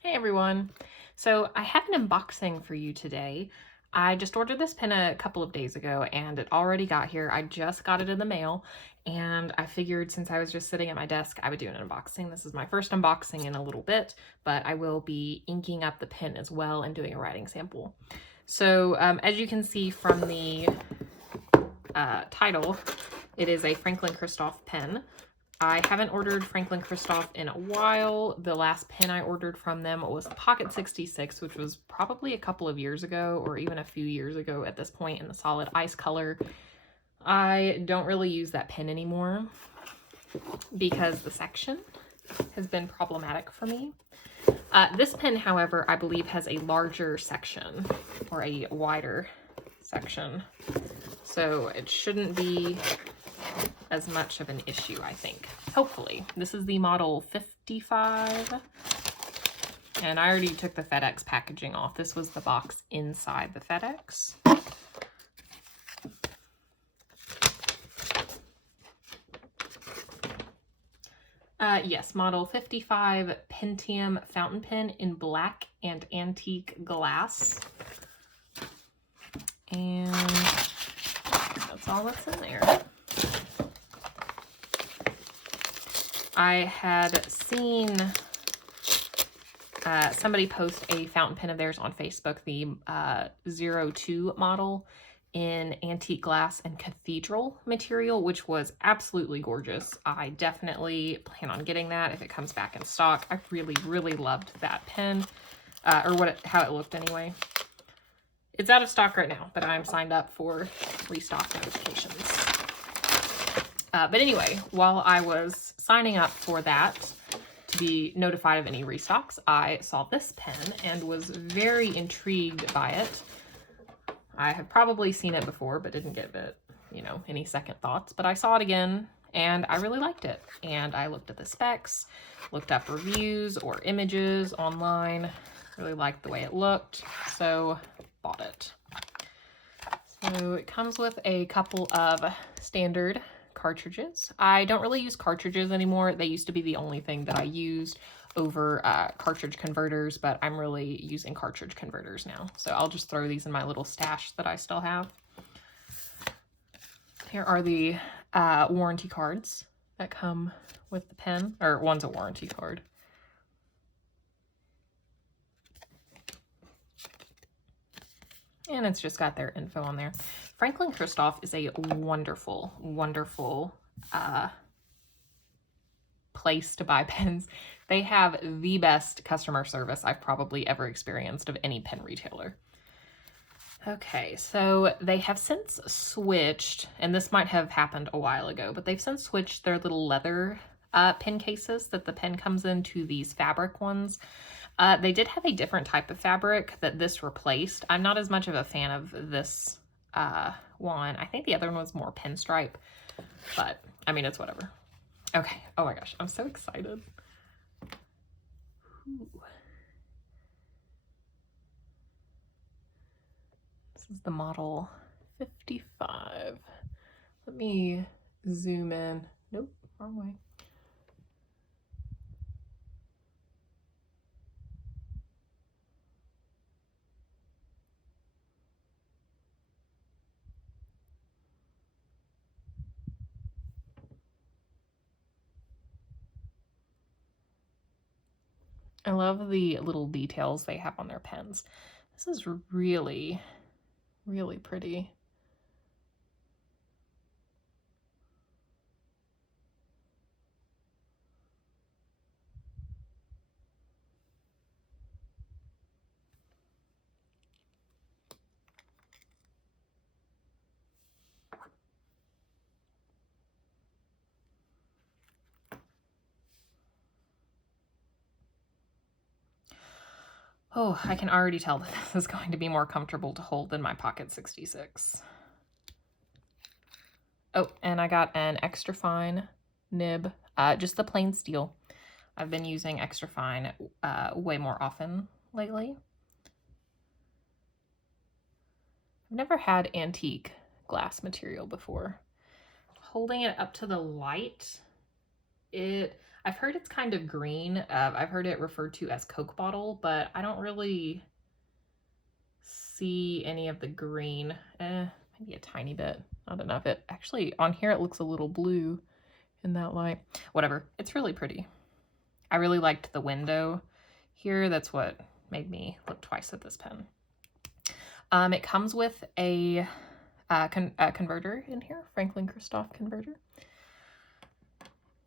Hey everyone! So I have an unboxing for you today. I just ordered this pen a couple of days ago and it already got here. I just got it in the mail and I figured since I was just sitting at my desk, I would do an unboxing. This is my first unboxing in a little bit, but I will be inking up the pen as well and doing a writing sample. So as you can see from the title, it is a Franklin-Christoph pen. I haven't ordered Franklin-Christoph in a while. The last pen I ordered from them was a Pocket 66, which was probably a couple of years ago or even a few years ago at this point, in the solid ice color. I don't really use that pen anymore because the section has been problematic for me. This pen, however, I believe has a larger section or a wider section, so it shouldn't be as much of an issue, I think. Hopefully. This is the model 55. And I already took the FedEx packaging off. This was the box inside the FedEx. Yes, model 55 Pentium fountain pen in black and antique glass. And that's all that's in there. I had seen somebody post a fountain pen of theirs on Facebook, the 02 model in antique glass and cathedral material, which was absolutely gorgeous. I definitely plan on getting that if it comes back in stock. I really, really loved that pen, or how it looked anyway. It's out of stock right now, but I'm signed up for restock notifications. But anyway, while I was signing up for that to be notified of any restocks, I saw this pen and was very intrigued by it. I have probably seen it before, but didn't give it, any second thoughts. But I saw it again and I really liked it. And I looked at the specs, looked up reviews or images online, really liked the way it looked, so bought it. So it comes with a couple of standard cartridges. I don't really use cartridges anymore. They used to be the only thing that I used over cartridge converters, but I'm really using cartridge converters now. So I'll just throw these in my little stash that I still have. Here are the warranty cards that come with the pen, or one's a warranty card. And it's just got their info on there. Franklin-Christoph is a wonderful, wonderful place to buy pens. They have the best customer service I've probably ever experienced of any pen retailer. Okay, so they have since switched, and this might have happened a while ago, but they've since switched their little leather pen cases that the pen comes in to these fabric ones. They did have a different type of fabric that this replaced. I'm not as much of a fan of this one. I think the other one was more pinstripe, but I mean, it's whatever. Okay. Oh my gosh, I'm so excited. Ooh. This is the model 55. Let me zoom in. Nope, wrong way. I love the little details they have on their pens. This is really, really pretty. Oh, I can already tell that this is going to be more comfortable to hold than my Pocket 66. Oh, and I got an extra fine nib, just the plain steel. I've been using extra fine way more often lately. I've never had antique glass material before. Holding it up to the light, I've heard it's kind of green. I've heard it referred to as Coke bottle, but I don't really see any of the green. Maybe a tiny bit. I don't know if it actually, on here it looks a little blue in that light. Whatever, it's really pretty. I really liked the window here. That's what made me look twice at this pen. It comes with a converter in here, Franklin-Christoph converter.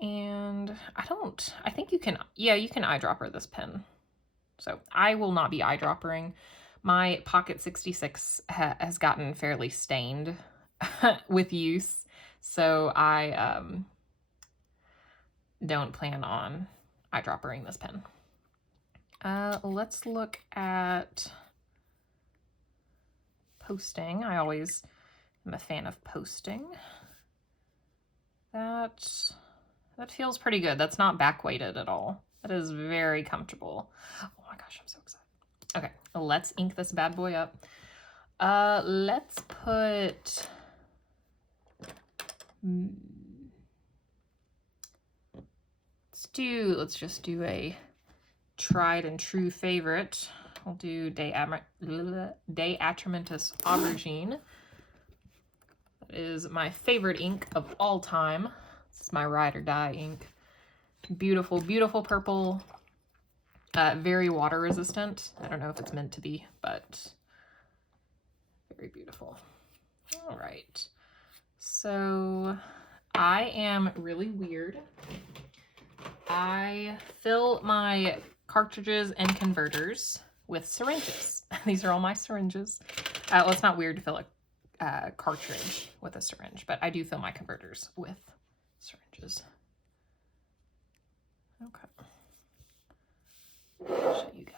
And I think you can eyedropper this pen. So I will not be eyedroppering. My Pocket 66 has gotten fairly stained with use, so I don't plan on eyedroppering this pen. Let's look at posting. I always am a fan of posting. That feels pretty good. That's not back-weighted at all. That is very comfortable. Oh my gosh, I'm so excited. Okay, let's ink this bad boy up. Let's put... Let's just do a tried and true favorite. We'll do De Atramentis Aubergine. That is my favorite ink of all time. This is my ride or die ink. Beautiful, beautiful purple. Very water resistant. I don't know if it's meant to be, but very beautiful. All right. So I am really weird. I fill my cartridges and converters with syringes. These are all my syringes. Well, it's not weird to fill a cartridge with a syringe, but I do fill my converters with syringes. Okay. I'll show you guys.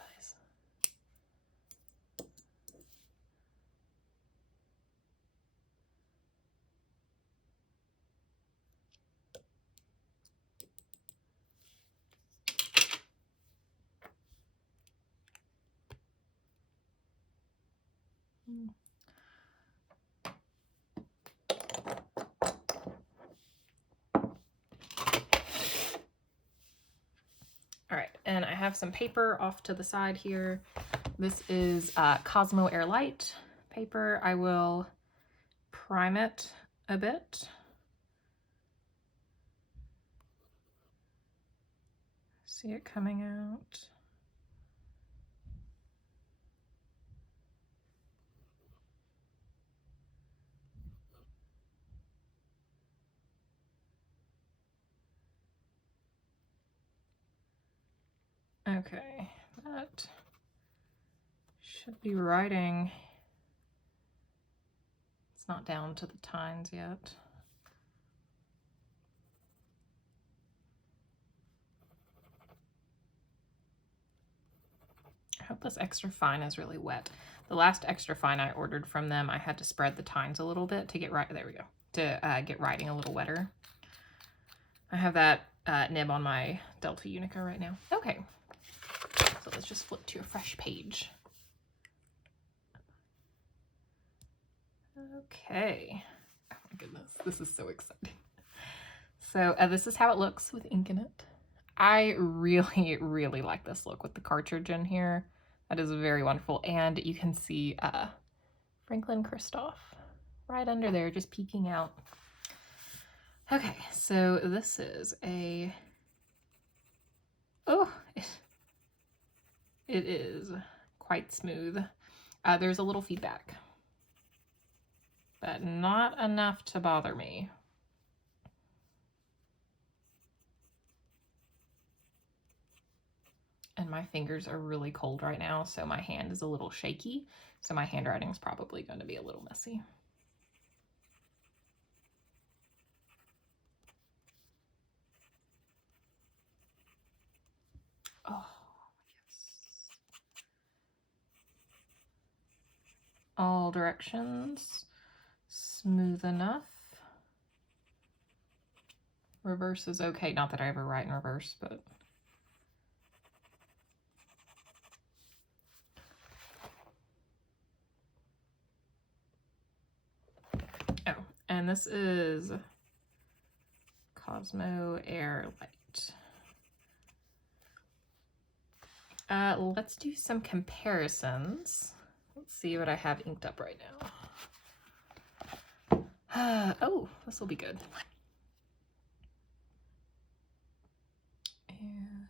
All right, and I have some paper off to the side here. This is Cosmo Airlight paper. I will prime it a bit. See it coming out. Okay, that should be writing. It's not down to the tines yet. I hope this extra fine is really wet. The last extra fine I ordered from them, I had to spread the tines a little bit to get there we go, to get writing a little wetter. I have that nib on my Delta Unica right now. Okay, so let's just flip to a fresh page. Okay, oh my goodness, this is so exciting. So this is how it looks with ink in it. I really, really like this look with the cartridge in here. That is very wonderful. And you can see Franklin-Christoph right under there, just peeking out. Okay, so this is a, oh, it is quite smooth. There's a little feedback, but not enough to bother me. And my fingers are really cold right now, so my hand is a little shaky. So my handwriting is probably going to be a little messy. Oh, yes. All directions, smooth enough. Reverse is okay. Not that I ever write in reverse, but... Oh, and this is Cosmo Airlight. Let's do some comparisons. Let's see what I have inked up right now. Oh, this will be good. And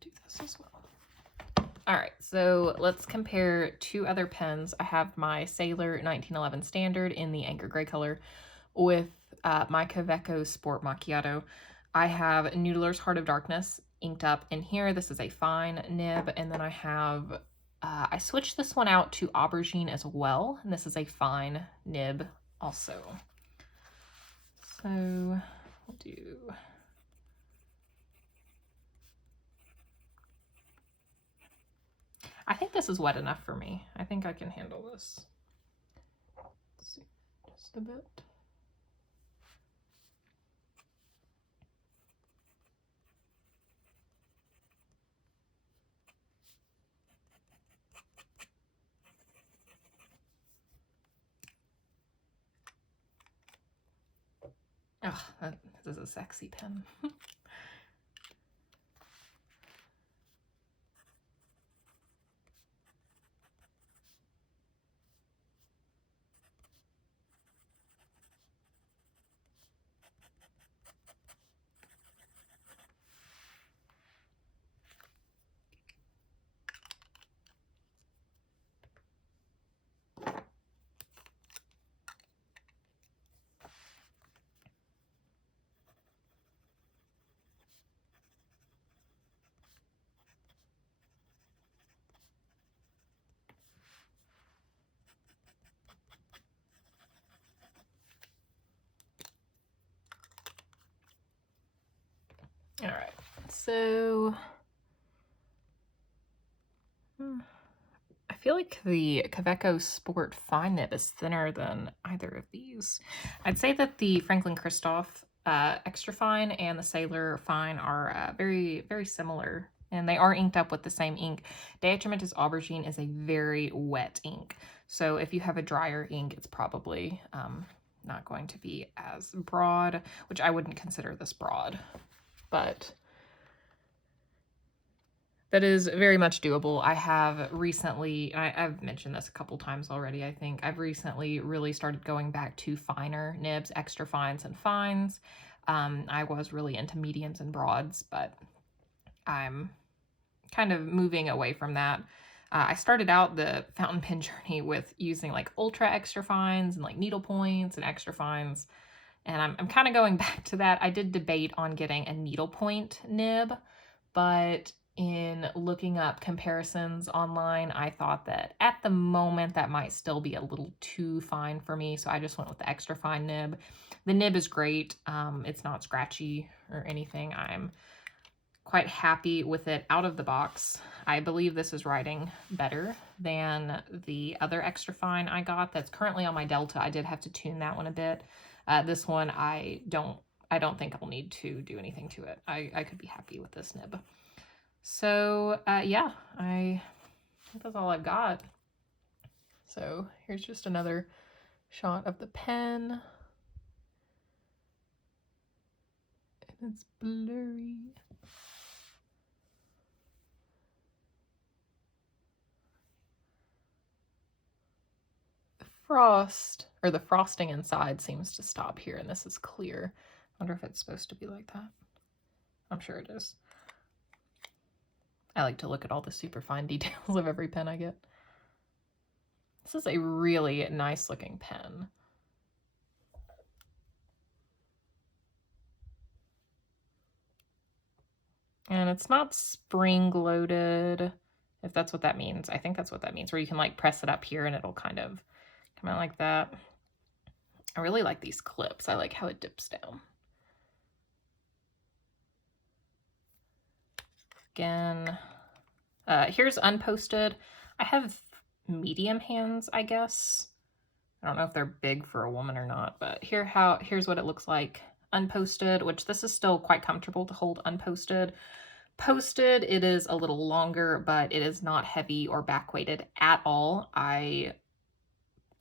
do this as well. All right, so let's compare two other pens. I have my Sailor 1911 Standard in the Anchor Gray color with my Kaweco Sport Macchiato. I have Noodler's Heart of Darkness inked up in here. This is a fine nib, and then I have, I switched this one out to Aubergine as well, and this is a fine nib also. So we'll do... I think this is wet enough for me. I think I can handle this. Let's see, just a bit. Oh, this is a sexy pen. All right, so I feel like the Kaweco Sport Fine Nib is thinner than either of these. I'd say that the Franklin-Christoph Extra Fine and the Sailor Fine are very, very similar, and they are inked up with the same ink. Diatomatus Aubergine is a very wet ink, so if you have a drier ink, it's probably not going to be as broad, which I wouldn't consider this broad. But that is very much doable. I have recently, I've mentioned this a couple times already, I think. I've recently really started going back to finer nibs, extra fines and fines. I was really into mediums and broads, but I'm kind of moving away from that. I started out the fountain pen journey with using like ultra extra fines and like needle points and extra fines. And I'm kind of going back to that. I did debate on getting a needlepoint nib, but in looking up comparisons online, I thought that at the moment that might still be a little too fine for me, so I just went with the extra fine nib. The nib is great. It's not scratchy or anything. I'm quite happy with it out of the box. I believe this is writing better than the other extra fine I got that's currently on my Delta. I did have to tune that one a bit. This one, I don't think I'll need to do anything to it. I could be happy with this nib. So, yeah, I think that's all I've got. So here's just another shot of the pen. And it's blurry. The frosting inside seems to stop here, and this is clear. I wonder if it's supposed to be like that. I'm sure it is. I like to look at all the super fine details of every pen I get. This is a really nice looking pen. And it's not spring loaded, if that's what that means. I think that's what that means, where you can like press it up here and it'll kind of come out like that. I really like these clips. I like how it dips down. Again, here's unposted. I have medium hands, I guess. I don't know if they're big for a woman or not, but here's what it looks like unposted, which this is still quite comfortable to hold unposted. Posted, it is a little longer, but it is not heavy or back weighted at all. I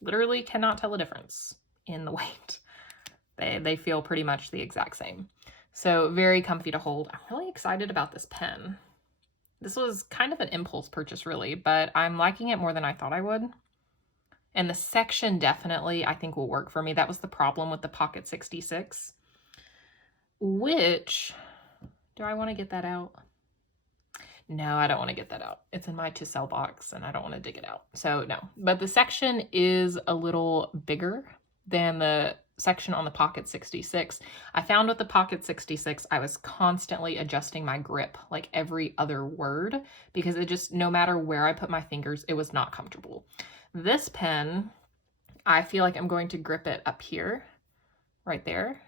literally cannot tell a difference in the weight. They feel pretty much the exact same. So very comfy to hold. I'm really excited about this pen. This was kind of an impulse purchase, really, but I'm liking it more than I thought I would. And the section definitely, I think, will work for me. That was the problem with the Pocket 66, which, do I want to get that out? No, I don't want to get that out. It's in my to sell box and I don't want to dig it out. So no, but the section is a little bigger than the section on the Pocket 66. I found with the Pocket 66, I was constantly adjusting my grip like every other word because it just, no matter where I put my fingers, it was not comfortable. This pen, I feel like I'm going to grip it up here, right there,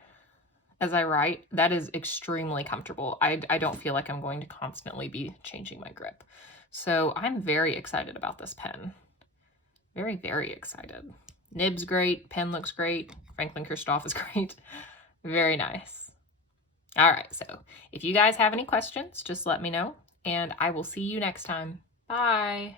as I write. That is extremely comfortable. I don't feel like I'm going to constantly be changing my grip. So I'm very excited about this pen. Very, very excited. Nib's great, pen looks great, Franklin-Christoph is great. Very nice. All right, so if you guys have any questions, just let me know, and I will see you next time. Bye.